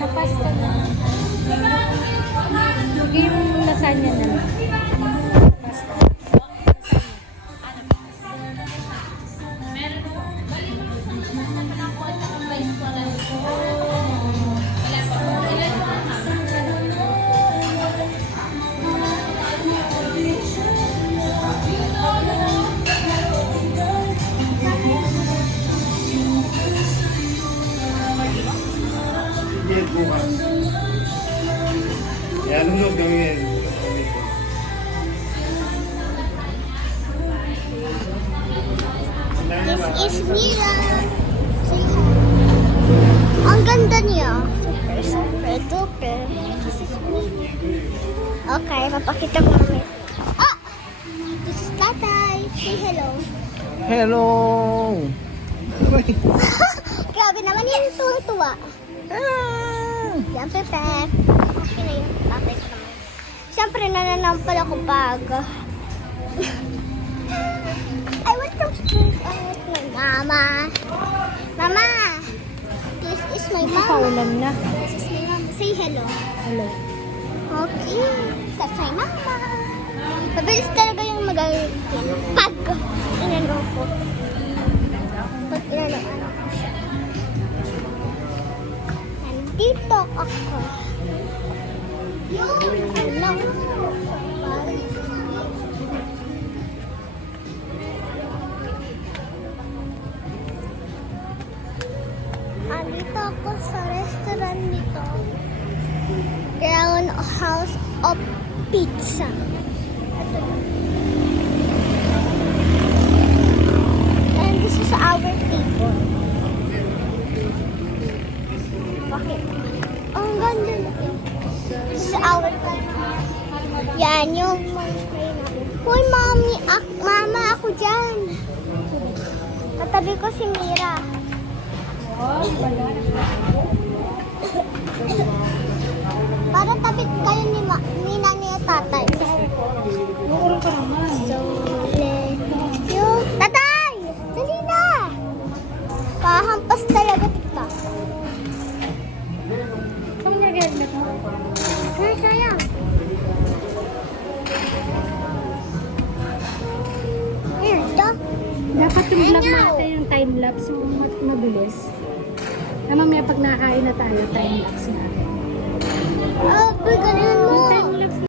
Tapas ka na. Lagay yung lasagna na lang. Sige, bukas. Kaya lunod gawin. This is Mira. Ang ganda niya. Super, super, duper. This is Mira. Okay, papakita ko namin. Oh! This is Tatay. Say hello. Hello! Grabe naman yan. Tuwa-tuwa. Yan, Pepe. Okay na yun. Tatay ko naman. Siyempre, nananampal ako pag... I want to speak with my mama. Mama! This is my mama. Paulan na. This is my mama. Say hello. Hello. Okay. That's my mama. Mabilis talaga yung magalit. Pag inano ko. Pag inano ko siya. Nandito ako. Yung ano. Andito ako sa restaurant nito. Crown House of Pizza. And this is our table. Bakit? Oh, ang ganda na. This is our table. Yan yung Hoy, mami, mama, ako dyan. Katabi ko si Mira. Para tabi kayo ni nani at tatay. Nuro ka naman. So, yung tatay! Dali na! Pahampas talaga tika. Kung nag-helmet mo. Ay, sayang. Here, ito. Dapat yung vlog Ayaw. natin yung time-lapse yung mabilis. Na mamaya pag nakain na tayo, time-lapse na. Oh, ganun mo.